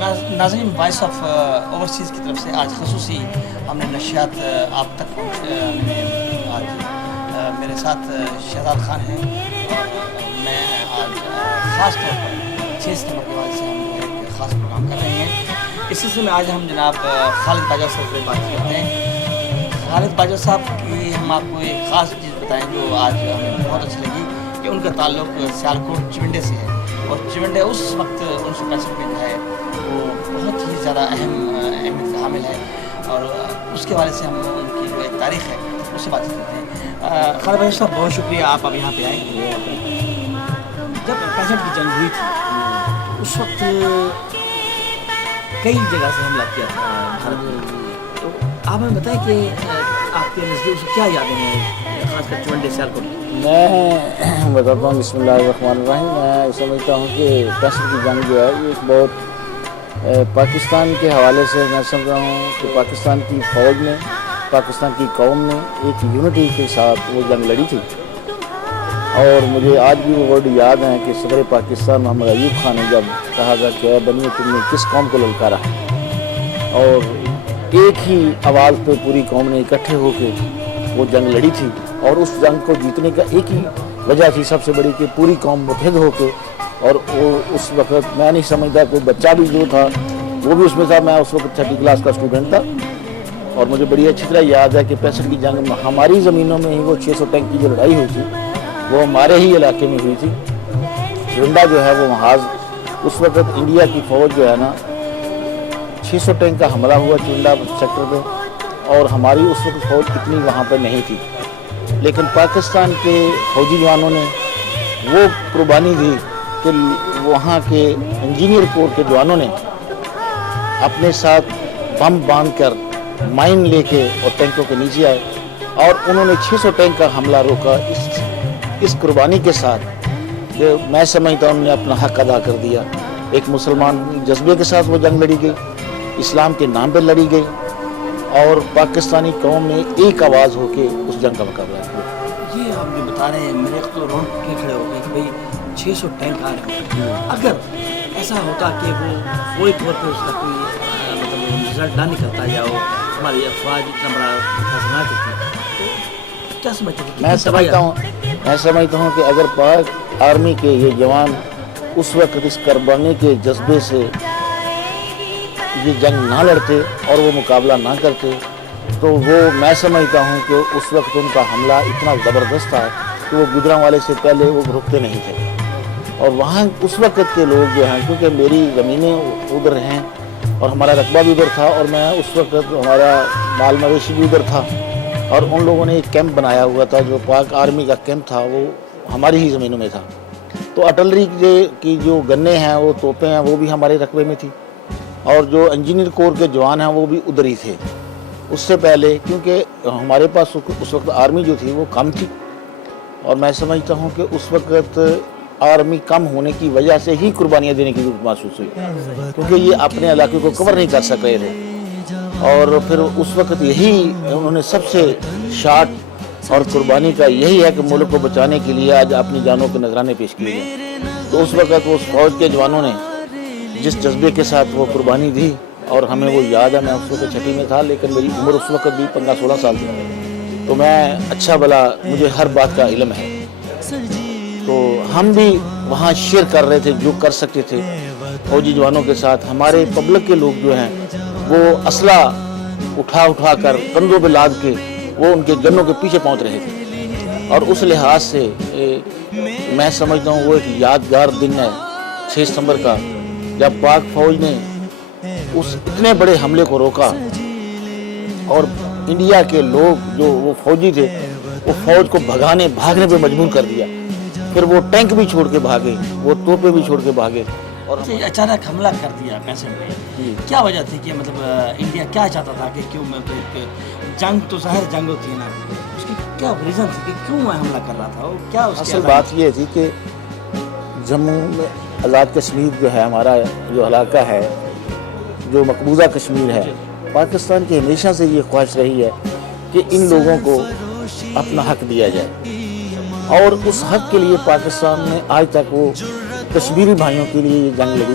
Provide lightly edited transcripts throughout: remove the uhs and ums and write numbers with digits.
ناظرین، voice of overseas کی طرف سے آج خصوصی ہم نے نشریات آپ تک آج میرے ساتھ شہزاد خان ہیں، اور میں آج خاص طور پر 6 ستمبر کے بعد سے ہم ایک خاص پروگرام کر رہے ہیں۔ اس سلسلے میں آج ہم جناب خالد باجوہ صاحب سے بات کرتے ہیں۔ خالد باجوہ صاحب کی ہم آپ کو ایک خاص چیز بتائیں جو آج ہمیں بہت اچھی لگی کہ ان کا تعلق سیالکوٹ چونڈے سے ہے، اور چونڈے اس وقت 1965 میں جو ہے وہ بہت ہی زیادہ اہمیت کا حامل ہے، اور اس کے حوالے سے ہم ان کی جو ایک تاریخ ہے اس سے بات کرتے ہیں۔ خالد باجوہ صاحب، بہت شکریہ آپ اب یہاں پہ آئے۔ جب 65 کی جنگ ہوئی تھی اس وقت کئی جگہ سے حملہ کیا تھا بھارت نے، تو آپ ہمیں بتائیں کہ آپ کے نزدیک سے کیا یادیں ہیں خاص کر چونڈے سیالکوٹ؟ میں بتاتا ہوں، بسم اللہ الرحمن الرحیم۔ میں سمجھتا ہوں کہ 65 کی جنگ جو ہے یہ ایک بہت پاکستان کے حوالے سے میں سمجھتا ہوں کہ پاکستان کی فوج نے، پاکستان کی قوم نے ایک یونٹی کے ساتھ وہ جنگ لڑی تھی، اور مجھے آج بھی وہ ورڈ یاد ہیں کہ صدر پاکستان محمد ایوب خان نے جب کہا تھا کہ اے بنی تم نے کس قوم کو للکارا، اور ایک ہی آواز پہ پوری قوم نے اکٹھے ہو کے وہ جنگ لڑی تھی، اور اس جنگ کو جیتنے کا ایک ہی وجہ تھی سب سے بڑی کہ پوری قوم متحد ہو کے، اور وہ اس وقت میں نہیں سمجھتا کوئی بچہ بھی جو تھا وہ بھی اس میں تھا، میں اس وقت 3rd کلاس کا اسٹوڈنٹ تھا، اور مجھے بڑی اچھی طرح یاد ہے کہ 65 کی جنگ میں ہماری زمینوں میں ہی وہ 600 ٹینک کی جو لڑائی ہوئی تھی وہ ہمارے ہی علاقے میں ہوئی تھی۔ چونڈا جو ہے وہ محاذ اس وقت انڈیا کی فوج جو ہے نا 600 ٹینک کا حملہ ہوا چونڈا سیکٹر پہ، اور ہماری اس وقت فوج اتنی وہاں پہ نہیں تھی، لیکن پاکستان کے فوجی جوانوں نے وہ قربانی دی کہ وہاں کے انجینئر کور کے جوانوں نے اپنے ساتھ بم باندھ کر مائن لے کے اور ٹینکوں کے نیچے آئے، اور انہوں نے 600 ٹینک کا حملہ روکا اس قربانی کے ساتھ کہ میں سمجھتا ہوں انہوں نے اپنا حق ادا کر دیا۔ ایک مسلمان جذبے کے ساتھ وہ جنگ لڑی گئی، اسلام کے نام پہ لڑی گئی، اور پاکستانی قوم نے ایک آواز ہو کے اس جنگ کا مقابلہ کیا۔ یہ آپ جو بتا رہے ہیں میرے تو رونق کے کھڑے ہو گئے کہ بھئی 600 ٹینک آ رہے ہیں، اگر ایسا ہوتا کہ وہ فوری طور پہ اس کا کوئی مطلب رزلٹ نہ نکلتا یا وہ ہماری افواج اتنا بڑا فیصلہ نہ کرتی تو کیا سمجھتے ہیں؟ میں سمجھتا ہوں کہ اگر پاک آرمی کے یہ جوان اس وقت اس قربانی کے جذبے سے یہ جنگ نہ لڑتے اور وہ مقابلہ نہ کرتے تو وہ میں سمجھتا ہوں کہ اس وقت ان کا حملہ اتنا زبردست تھا کہ وہ گجرانوالے سے پہلے وہ رکتے نہیں تھے، اور وہاں اس وقت کے لوگ جو ہیں، کیونکہ میری زمینیں ادھر ہیں اور ہمارا رقبہ بھی ادھر تھا، اور میں اس وقت ہمارا مال مویشی بھی ادھر تھا، اور ان لوگوں نے ایک کیمپ بنایا ہوا تھا جو پاک آرمی کا کیمپ تھا، وہ ہماری ہی زمینوں میں تھا، تو آرٹلری کی جو گنے ہیں وہ توپیں ہیں وہ بھی ہمارے رقبے میں تھی، اور جو انجینئر کور کے جوان ہیں وہ بھی ادھر ہی تھے اس سے پہلے، کیونکہ ہمارے پاس اس وقت آرمی جو تھی وہ کم تھی، اور میں سمجھتا ہوں کہ اس وقت آرمی کم ہونے کی وجہ سے ہی قربانیاں دینے کی ضرورت محسوس ہوئی، کیونکہ یہ اپنے علاقے کو کور نہیں کر سک رہے تھے، اور پھر اس وقت یہی انہوں نے سب سے شارٹ اور قربانی کا یہی ہے کہ ملک کو بچانے کے لیے آج اپنی جانوں کے نذرانے پیش کیے گئے، تو اس وقت وہ فوج کے جوانوں نے جس جذبے کے ساتھ وہ قربانی دی، اور ہمیں وہ یاد ہے، میں اس وقت 6ٹھی میں تھا لیکن میری عمر اس وقت بھی 15-16 سال تھی، تو میں اچھا بھلا مجھے ہر بات کا علم ہے، تو ہم بھی وہاں شیئر کر رہے تھے جو کر سکتے تھے فوجی جوانوں کے ساتھ۔ ہمارے پبلک کے لوگ جو ہیں وہ اسلحہ اٹھا کر کندھوں پہ لاد کے وہ ان کے گنوں کے پیچھے پہنچ رہے تھے، اور اس لحاظ سے میں سمجھتا ہوں وہ ایک یادگار دن ہے 6 ستمبر کا، جب پاک فوج نے اس اتنے بڑے حملے کو روکا، اور انڈیا کے لوگ جو وہ فوجی تھے وہ فوج کو بھاگنے پہ مجبور کر دیا، پھر وہ ٹینک بھی چھوڑ کے بھاگے، وہ توپیں بھی چھوڑ کے بھاگے، اور اچانک حملہ کر دیا 65 میں۔ کیا وجہ تھی کہ مطلب انڈیا کیا چاہتا تھا کہ کیوں جنگ تو ظاہر جنگ ہوتی ہے نا، اس کی کیا ریزن تھی کہ کیوں وہ حملہ کر رہا تھا؟ وہ کیا اصل بات یہ تھی کہ جموں میں آزاد کشمیر جو ہے ہمارا جو علاقہ ہے، جو مقبوضہ کشمیر ہے، پاکستان کی ہمیشہ سے یہ خواہش رہی ہے کہ ان لوگوں کو اپنا حق دیا جائے، اور اس حق کے لیے پاکستان نے آج تک وہ کشمیری بھائیوں کے لیے یہ جنگ لڑی،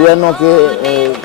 UNO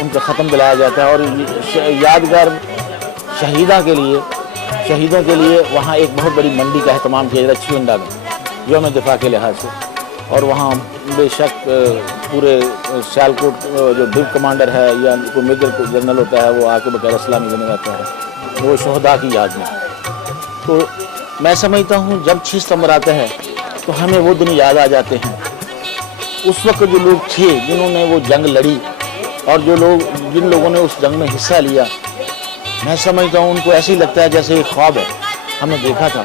ان کا ختم دلایا جاتا ہے. اور یادگار شہیدوں کے لیے وہاں ایک بہت بڑی منڈی کا اہتمام کیا جاتا ہے چھونڈا میں یوم دفاع کے لحاظ سے. اور وہاں بے شک پورے سیالکوٹ جو ڈیو کمانڈر ہے یا کوئی میجر جنرل ہوتا ہے وہ آ کے بقیر اسلامی دینے جاتا ہے وہ شہداء کی یاد میں. تو میں سمجھتا ہوں جب 6 ستمبر آتا ہے تو ہمیں وہ دن یاد آ جاتے ہیں. اس وقت جو لوگ تھے جنہوں نے وہ جنگ لڑی اور جن لوگوں نے اس جنگ میں حصہ لیا, میں سمجھتا ہوں ان کو ایسے ہی لگتا ہے جیسے ایک خواب ہے ہم نے دیکھا تھا.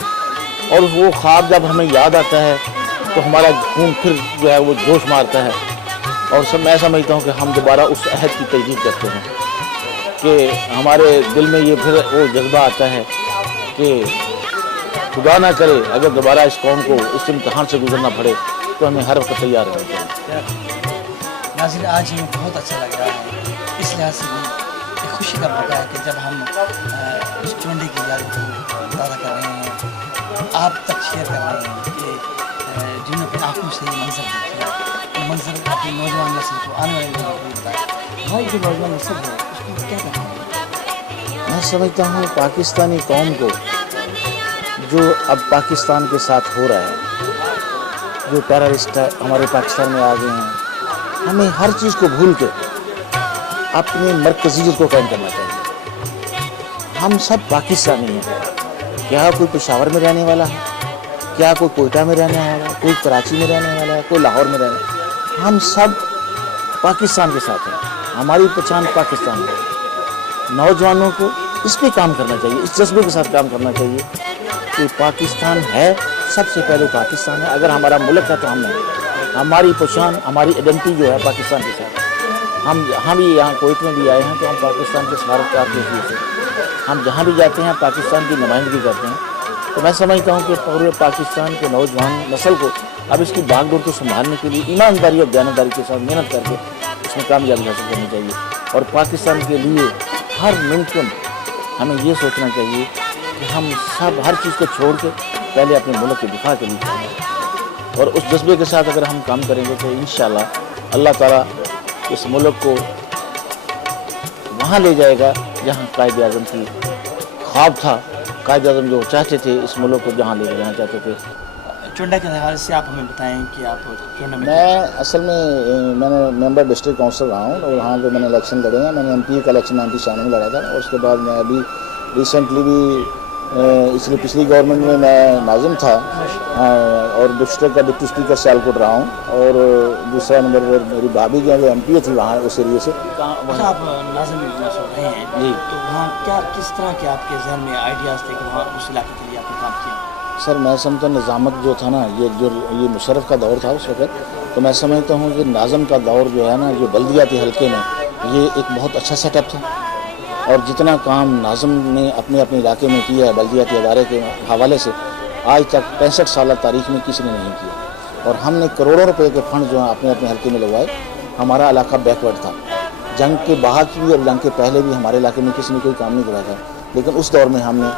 اور وہ خواب جب ہمیں یاد آتا ہے تو ہمارا خون پھر جو ہے وہ جوش مارتا ہے. اور میں سمجھتا ہوں کہ ہم دوبارہ اس عہد کی تجدید کرتے ہیں کہ ہمارے دل میں یہ پھر وہ جذبہ آتا ہے کہ خدا نہ کرے اگر دوبارہ اس قوم کو اس امتحان سے گزرنا پڑے تو ہمیں ہر وقت تیار رہنا چاہیے. ناظرین آج ہمیں بہت اچھا لگ رہا ہے, اس لحاظ سے بھی ایک خوشی کا موقع ہے کہ جب ہم اس چونڈے کی یاد کو تازہ کر رہے ہیں, آپ تک شیئر کر رہے ہیں کہ جنہوں نے اپنی آنکھوں سے یہ منظر دیکھا, یہ منظر اپنی نوجوان نسل کو آنے والے لوگوں کو بتایا. ہماری جو نوجوان نسل ہے اس کو کیا کرنا ہے؟ میں سمجھتا ہوں پاکستانی قوم کو جو اب پاکستان کے ساتھ ہو رہا ہے, جو ٹیررسٹ ہمارے پاکستان میں آ گئے ہیں, ہمیں ہر چیز کو بھول کے اپنی مرکزیت کو قائم کرنا چاہیے. ہم سب پاکستانی ہیں. کیا کوئی پشاور میں رہنے والا ہے, کیا کوئی کوئٹہ میں رہنے والا ہے, کوئی کراچی میں رہنے والا ہے, کوئی لاہور میں رہنے والا ہے. ہم سب پاکستان کے ساتھ ہیں, ہماری پہچان پاکستان ہے. نوجوانوں کو اس پہ کام کرنا چاہیے, اس جذبے کے ساتھ کام کرنا چاہیے کہ پاکستان ہے, سب سے پہلے پاکستان ہے. اگر ہمارا ملک ہے تو ہم ہیں. ہماری پہچان, ہماری آئیڈینٹی جو ہے پاکستان کے ساتھ. ہم بھی یہاں کویت میں بھی آئے ہیں تو ہم پاکستان کے سفارتکار کے حیثیت سے ہم جہاں بھی جاتے ہیں پاکستان کی نمائندگی کرتے ہیں. تو میں سمجھتا ہوں کہ پورے پاکستان کے نوجوان نسل کو اب اس کی باغ ڈور کو سنبھالنے کے لیے ایمانداری اور دیانتداری کے ساتھ محنت کر کے اس میں کامیابی حاصل کرنی چاہیے. اور پاکستان کے لیے ہر ممکن ہمیں یہ سوچنا چاہیے کہ ہم سب ہر چیز کو چھوڑ کے پہلے اپنے ملک کے دفاع کے لیے کام کریں. اور اس جذبے کے ساتھ اگر ہم کام کریں گے تو انشاءاللہ اللہ تعالیٰ اس ملک کو وہاں لے جائے گا جہاں قائد اعظم کی خواب تھا. قائد اعظم جو چاہتے تھے اس ملک کو جہاں لے جانا چاہتے تھے. چونڈا کے حوالے سے آپ ہمیں بتائیں کہ آپ چونڈا میں میں اصل میں نے ممبر ڈسٹرکٹ کونسل رہا ہوں اور وہاں پہ میں نے الیکشن لڑے ہیں. میں نے MP کا الیکشن 96 میں لڑا تھا. اور اس کے بعد میں ابھی ریسنٹلی بھی پچھلی گورنمنٹ میں ناظم تھا اور ڈسٹرکٹ کا ڈپٹی اسپیکر سیالکوٹ رہا ہوں. اور دوسرا نمبر میری بھابھی جو ہے وہ MP تھی وہاں اس ایریے سے. آپ ناظم رہے ہیں جی, تو وہاں کس طرح کے آپ کے ذہن میں آئیڈیاز تھے کہ وہاں اس علاقے کے لیے آپ نے کام کیا؟ سر میں سمجھتا ہوں نظامت جو تھا نا, یہ مشرف کا دور تھا اس وقت. تو میں سمجھتا ہوں کہ ناظم کا دور جو ہے نا, جو بلدیاتی حلقے میں, یہ ایک بہت اچھا سیٹ اپ تھا. اور جتنا کام ناظم نے اپنے علاقے میں کیا ہے بلدیاتی ادارے کے حوالے سے آج تک 65 سالہ تاریخ میں کسی نے نہیں کیا. اور ہم نے کروڑوں روپے کے فنڈ جو ہیں اپنے حلقے میں لگوائے. ہمارا علاقہ بیکورڈ تھا. جنگ کے بعد بھی اور جنگ کے پہلے بھی ہمارے علاقے میں کسی نے کوئی کام نہیں کرایا تھا. لیکن اس دور میں ہم نے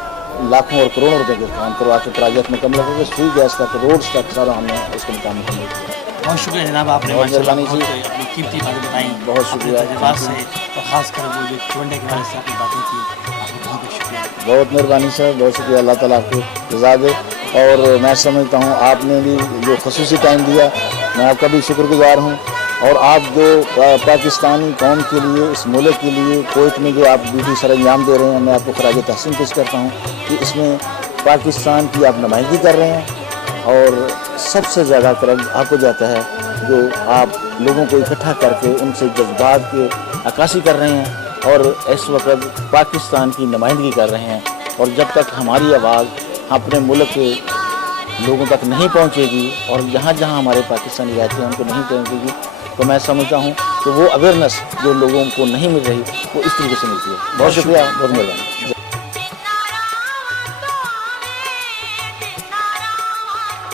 لاکھوں اور کروڑوں روپے کے کام کروا کے پروجیکٹ مکمل کر کے فری گیس تک, روڈز تک سارا ہم نے اس کا کام مکمل کیا. بہت شکریہ جناب, آپ نے اپنی قیمتی باتیں بتائیں. بہت شکریہ. تجربات سے اور خاص کر وہ جو چونڈے کے بارے سے آپ نے باتیں کی, آپ کو بہت شکریہ. بہت مہربانی سر, بہت شکریہ. اللہ تعالیٰ آپ کو جزا دے. اور میں سمجھتا ہوں آپ نے بھی جو خصوصی ٹائم دیا, میں آپ کا بھی شکر گزار ہوں. اور آپ جو پاکستانی قوم کے لیے, اس ملک کے لیے کویت میں جو آپ ڈیوٹی سر انجام دے رہے ہیں, میں آپ کو خراج تحسین پیش کرتا ہوں کہ اس میں پاکستان کی آپ نمائندگی کر رہے ہیں. اور سب سے زیادہ کریڈٹ آپ کو جاتا ہے جو آپ لوگوں کو اکٹھا کر کے ان سے جذبات کی عکاسی کر رہے ہیں اور اس وقت پاکستان کی نمائندگی کر رہے ہیں. اور جب تک ہماری آواز اپنے ملک کے لوگوں تک نہیں پہنچے گی اور جہاں جہاں ہمارے پاکستانی رہتے ہیں ان کو نہیں پہنچے گی, تو میں سمجھتا ہوں کہ وہ اویئرنیس جو لوگوں کو نہیں مل رہی وہ اس طریقے سے ملتی ہے. بہت شکریہ, بہت مہربانی.